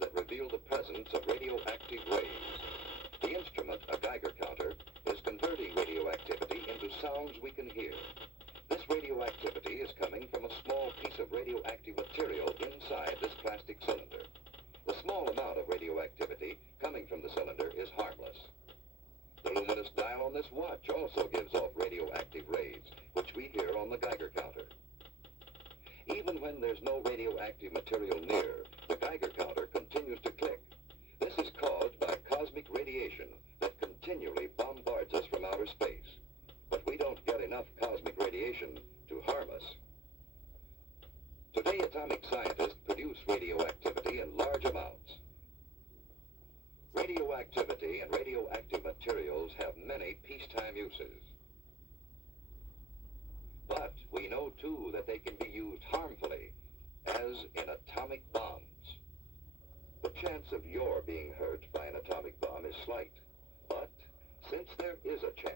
that reveal the presence of radioactive rays. The instrument, a Geiger counter, is converting radioactivity into sounds we can hear. This radioactivity is coming from a small piece of radioactive material inside this plastic cylinder. The small amount of radioactivity coming from the cylinder is harmless. The luminous dial on this watch also gives off radioactive rays, which we hear on the Geiger counter. Even when there's no radioactive material near, the Geiger counter continues to click. This is caused by cosmic radiation that continually bombards us from outer space. But we don't get enough cosmic radiation to harm us. Today, atomic scientists produce radioactivity in large amounts. Radioactivity and radioactive materials have many peacetime uses. But we know, too, that they can be used harmfully, as in atomic bombs. The chance of your being hurt by an atomic bomb is slight. But since there is a chance,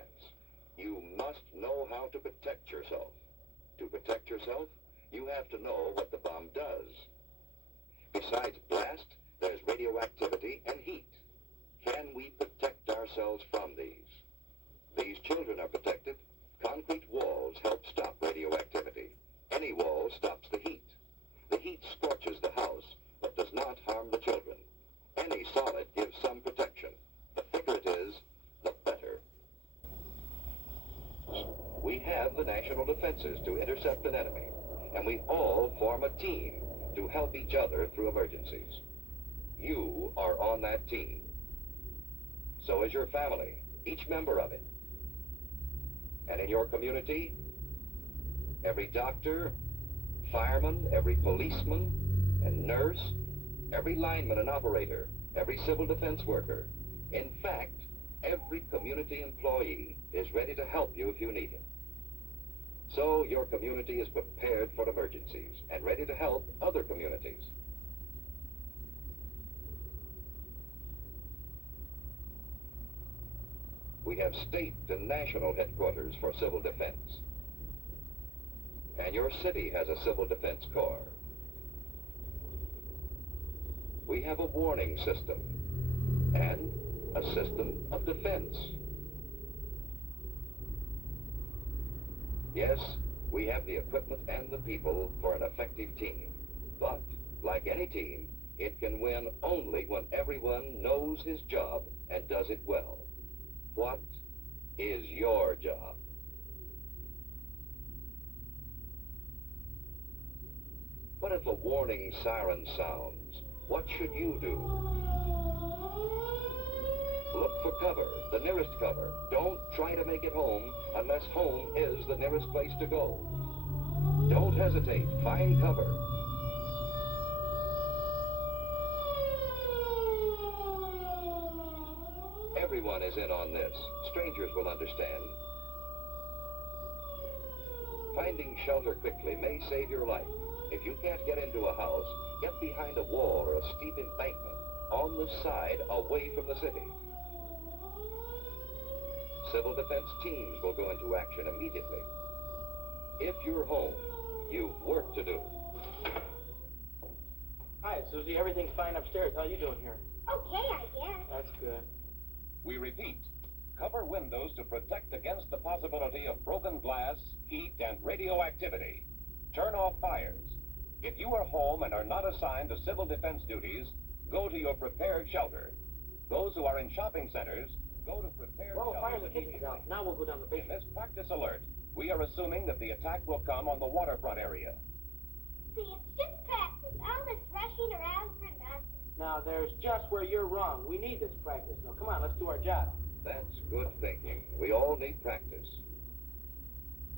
you must know how to protect yourself. To protect yourself, you have to know what the bomb does. Besides blast, there's radioactivity and heat. Can we protect ourselves from these? These children are protected. Concrete walls help stop radioactivity. Any wall stops the heat. The heat scorches the house, but does not harm the children. Any solid gives some protection. The thicker it is, the better. We have the national defenses to intercept an enemy, and we all form a team to help each other through emergencies. You are on that team. So is your family, each member of it. And in your community, every doctor, fireman, every policeman and nurse, every lineman and operator, every civil defense worker, in fact, every community employee is ready to help you if you need it. So your community is prepared for emergencies and ready to help other communities. We have state and national headquarters for civil defense. And your city has a civil defense corps. We have a warning system and a system of defense. Yes, we have the equipment and the people for an effective team. But, like any team, it can win only when everyone knows his job and does it well. What is your job? What if a warning siren sounds? What should you do? Look for cover, the nearest cover. Don't try to make it home unless home is the nearest place to go. Don't hesitate. Find cover. Everyone is in on this. Strangers will understand. Finding shelter quickly may save your life. If you can't get into a house, get behind a wall or a steep embankment on the side away from the city. Civil defense teams will go into action immediately. If you're home, you've work to do. Hi, Susie. Everything's fine upstairs. How are you doing here? Okay, I guess. That's good. We repeat, cover windows to protect against the possibility of broken glass, heat, and radioactivity. Turn off fires. If you are home and are not assigned to civil defense duties, go to your prepared shelter. Those who are in shopping centers, go to prepared Well, the fires shelters are taken immediately. out. Now we'll go down the In basement. this practice alert, we are assuming that the attack will come on the waterfront area. See, it's just practice. All this rushing around for nothing. Now, there's just where you're wrong. We need this practice. Now, come on, let's do our job. That's good thinking. We all need practice.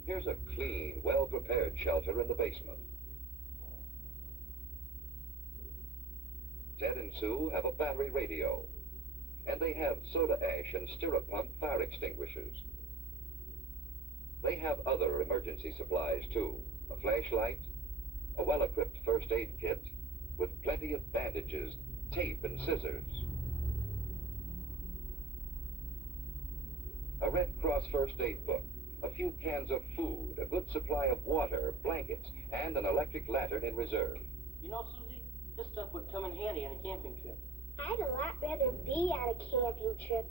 Here's a clean, well-prepared shelter in the basement. Ted and Sue have a battery radio, and they have soda ash and stirrup pump fire extinguishers. They have other emergency supplies, too. A flashlight, a well-equipped first aid kit, with plenty of bandages, tape, and scissors. A Red Cross first aid book, a few cans of food, a good supply of water, blankets, and an electric lantern in reserve. You know, Susie, This stuff would come in handy on a camping trip. I'd a lot rather be on a camping trip.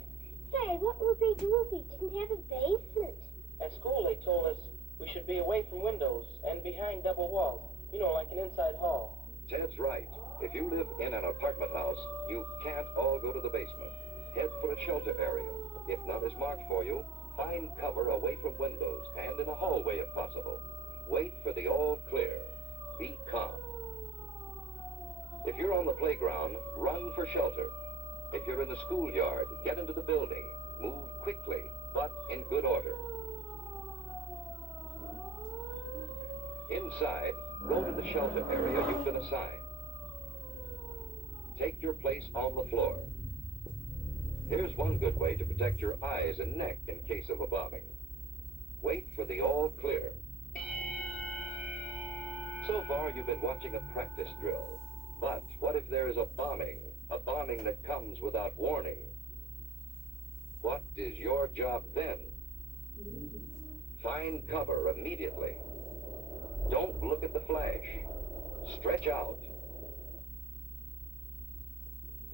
Say, what would they do if we didn't have a basement? At school, they told us we should be away from windows and behind double walls. You know, like an inside hall. Ted's right. If you live in an apartment house, you can't all go to the basement. Head for a shelter area. If none is marked for you, find cover away from windows and in a hallway if possible. Wait for the all clear. Be calm. If you're on the playground, run for shelter. If you're in the schoolyard, get into the building. Move quickly, but in good order. Inside, go to the shelter area you've been assigned. Take your place on the floor. Here's one good way to protect your eyes and neck in case of a bombing. Wait for the all clear. So far, you've been watching a practice drill. But what if there is a bombing that comes without warning? What is your job then? Find cover immediately. Don't look at the flash. Stretch out.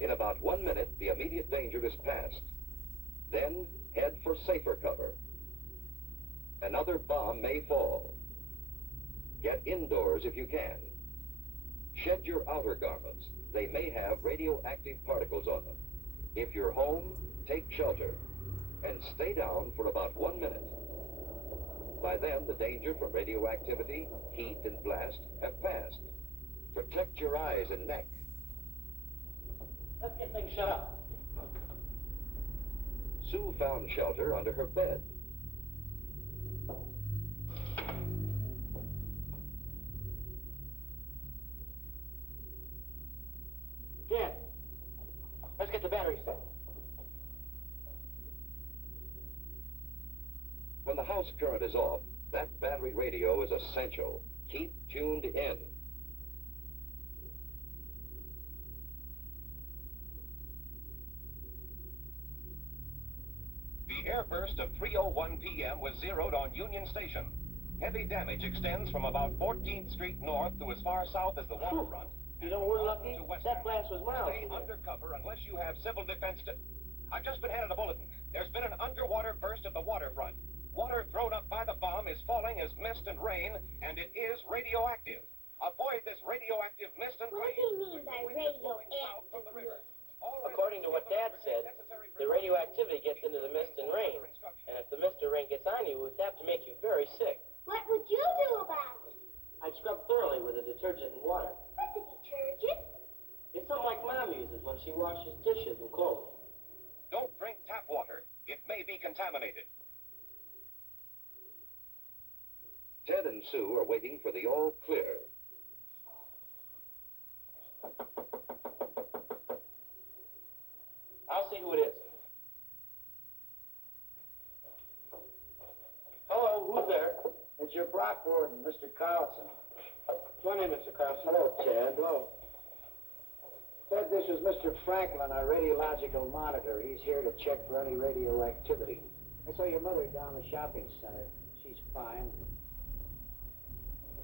In about 1 minute, the immediate danger is past. Then head for safer cover. Another bomb may fall. Get indoors if you can. Shed your outer garments. They may have radioactive particles on them. If you're home, take shelter and stay down for about 1 minute. By then, the danger from radioactivity, heat, and blast have passed. Protect your eyes and neck. Let's get things shut up. Sue found shelter under her bed. Dad, let's get the battery set. When the house current is off, that battery radio is essential. Keep tuned in. The airburst of 3:01 p.m. was zeroed on Union Station. Heavy damage extends from about 14th Street north to as far south as the waterfront. You know, we're lucky. That blast was miles. Stay undercover unless you have civil defense to... I've just been handed a bulletin. There's been an underwater burst at the waterfront. Water thrown up by the bomb is falling as mist and rain, and it is radioactive. Avoid this radioactive mist and What rain. do you mean by radioactive? According to what Dad said, the radioactivity gets into the mist and rain. And if the mist or rain gets on you, it would have to make you very sick. What would you do about it? I'd scrub thoroughly with a detergent and water. What's a detergent? It's something like Mom uses when she washes dishes and clothes. Don't drink tap water. It may be contaminated. Ted and Sue are waiting for the all clear. I'll see who it is. Hello, who's there? It's your block warden, Mr. Carlson. Come on in, Mr. Carlson. Hello, Ted. Hello. Ted, this is Mr. Franklin, our radiological monitor. He's here to check for any radioactivity. I saw your mother down the shopping center. She's fine.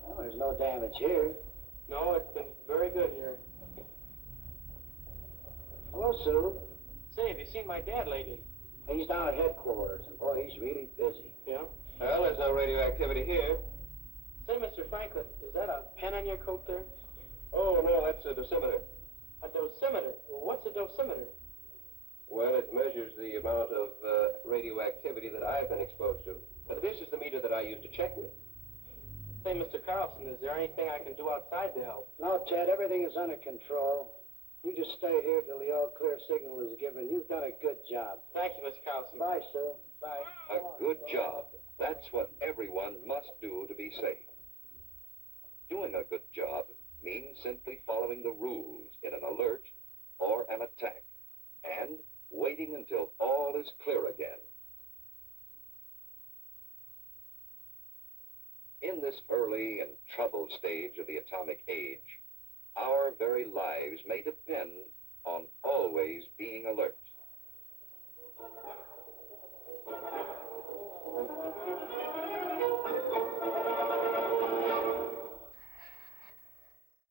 Well, there's no damage here. No, it's been very good here. Hello, Sue. Say, have you seen my dad lately? He's down at headquarters, and boy, he's really busy. Yeah? Well, there's no radioactivity here. Say, Mr. Franklin, is that a pen on your coat there? Oh, no, that's a dosimeter. A dosimeter? Well, what's a dosimeter? Well, it measures the amount of radioactivity that I've been exposed to. But this is the meter that I use to check with. Say, Mr. Carlson, is there anything I can do outside to help? No, Ted, everything is under control. You just stay here till the all-clear signal is given. You've done a good job. Thank you, Mr. Carlson. Bye, Sue. Bye. A good job. That's what everyone must do to be safe. Doing a good job means simply following the rules in an alert or an attack, and waiting until all is clear again. In this early and troubled stage of the atomic age, our very lives may depend on always being alert.